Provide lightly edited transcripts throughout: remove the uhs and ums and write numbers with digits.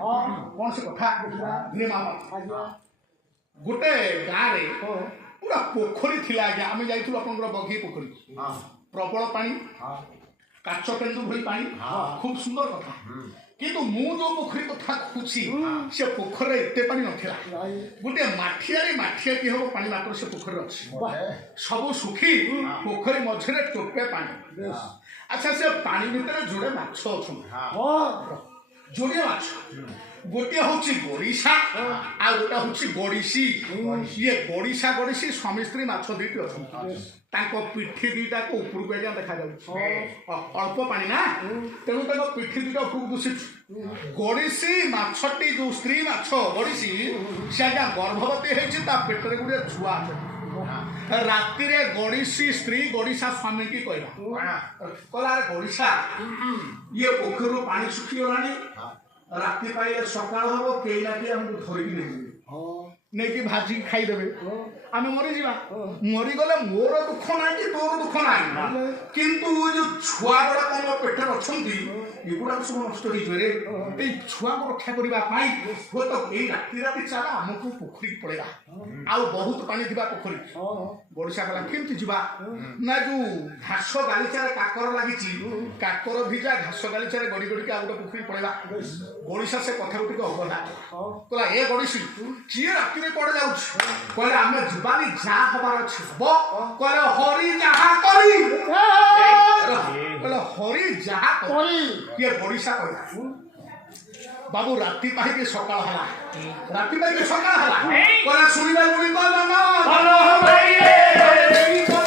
कौन से कथा रे मामा गोटे गाँव रे पूरा पोखरी थिला आज्ञा आम जाइलु आपनकर बघी पोखरी प्रबल पानी काच केन्दु भई पानी खूब सुंदर कथा किंतु मु जो पोखरी कथा खुशी से पोखरी एते पानी नथिला गोटे माठिया कि हम पानी मात्र से पोखरी अच्छी सब सुखी पोखरी मझे टोपे पानी अच्छा से पानी भितर जोड़े माछ अच्छा जोड़े माछ गोटे हूँ गड़िशा आ गोटे हूँ गड़िशी ये गड़िशा गड़िशी स्वामी स्त्री माछ दुईटी अच्छा पिठी दुईटा को उपरको आज्ञा देखा अल्प पानी ना तेणु पिठी दुईटा उपरको दुषी गड़िशी माछटी जो स्त्री माछ गड़िशी से आज्ञा गर्भवती होती पेटर गोटे छुआ राति रे गड़िशी स्त्री गड़िशा स्वामी की कहला गड़िशा ये पोखर पानी सुखीगलानी राति पाइले सकाल हम कई ना किए हमको धरिकी नहीं भाजी खाईदेवे आम मरीजा मरीगले मोर दुख ना कि तोर दुख ना किंतु जो छुआ गुड़ा कम पेटर अच्छा एगुड़ा सब नष्ट हो छुआ को रक्षा करने हुए तो यही राति राति चाला आमको पोखरी पड़ेगा आउ बहुत पानी थी पोखरी गड़िशा गला केमती जावा ना जो घास गालीचार काकर लगी काकर भिजा घास गालीचार गड़ी गड़ी आ गोटे पोखरी पड़ेगा गड़िशा से कथा टे अवगला कहला ए गड़िशी किए राति कड़े जाऊँ कहले आम जीवानी जहाँ हबार अच्छे हम कहले हरि जहाँ करी हरि जहाँ करी किए गड़िशा कहला बाबू राति पाई सकाल है राति पाई सकाल है कहला सुनिबा बोली कहला ना भलो भाई रे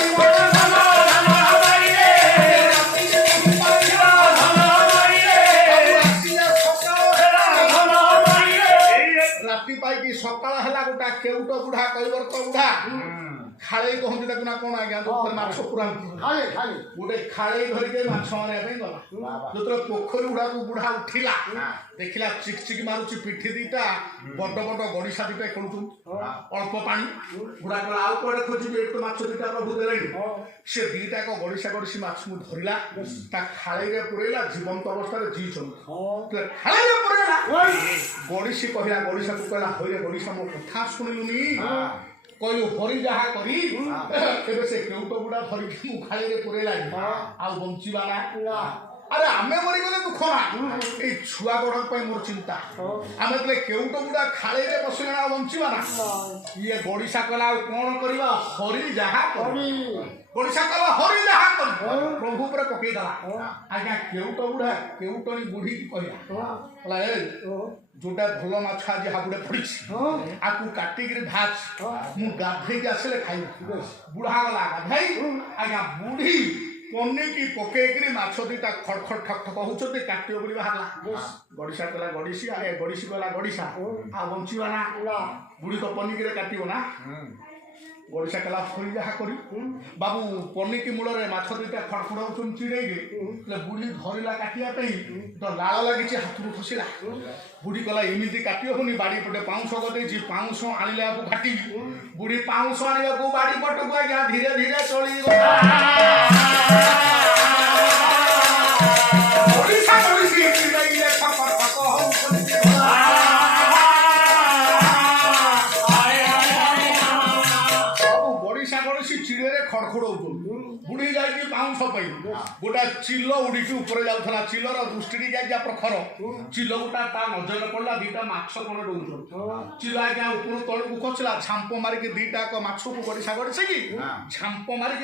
राति पाई सकाल है गोटा केउट बुढ़ा कैवर्त बुढ़ा खाड़े कहते देखो ना कौन आज्ञा माछ पुरा गोटे खाड़े धरिके माछ मारे गला जो पोखरी गुड़ा को बुढ़ा उठिला देखला चिक मारुची पिठी दीटा बड़ बड़ गड़िशा दीटा खेलु अल्प पानी बुढ़ा कला आउ कड़े खोजी एक माछ दीटा प्रभु देले से दीटा को गड़िशा गड़िशी माछ मु धरिला खाड़े पुरेला जीवंत अवस्था जी खाड़े पुरेला गड़िशी कहला गड़िशा को कहला हई गड़िशा मो कथा शुणिलुनी कहलु हरि जहाँ करी से केउट गुड़ा धरिकी मु खाई पुरेला आउ बंचीबा ना अरे आमे मरीगले दुख ना ये छुआ गड़ मोर चिंता आम केउट गुड़ा खाई बसले आ बंचीबा ना ये गड़िशा कला कौन करवा हरि जहाँ करी गड़िशा कला हरि जहाँ करी प्रभु पर पकईदेला आज्ञा केउट गुड़ा केउटनी बुढ़ी की कहला जोटा भल माछ आज हाबुड़े पड़ी आपको काटिक भाज मु गाधे आसले खाई बुढ़ा गला गाधई आज्ञा बुढ़ी पनिकी पकईकरी माछ दुईटा खड़खड़ ठक ठक होती काटियो बोली बाहरला गड़िशा कहला गड़िशी आगे गड़िशी कहला गड़िशा आ बंचीबा ना बुढ़ी तो पनिकी काटियो ना गड़िशा कहला हरि जहाँ करी बाबू पनिकी मूल माछ दुईटा खड़खड़ हो चिड़े बुढ़ी धरला काटिया तो लाल लगी हाथ खसला बुढ़ी कहला एमती काटी होनी बाड़ी पटे पाउंस गदे पाउंस आनिला घाटी बुढ़ी पाउंस आने को बाड़ी पट को आज्ञा धीरे धीरे चली चिड़े खड़खड़ बुढ़ी जाइए पाउंस पाई गोटा चिल उड़ीकी ऊपर जाऊला चिलर दृष्टि जाइए प्रखर चिल गोटा ता नजर पड़ा दीटा माछ कौन डोल चिल आज्ञा ऊपर तलू खसला झांप मारिक दीटा माछ को गड़िशा गड़िसे कि झांप मारिक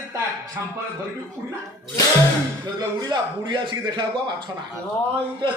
झांप धरिकी उड़िला उड़िला बुढ़ी आसिक देखला माछ ना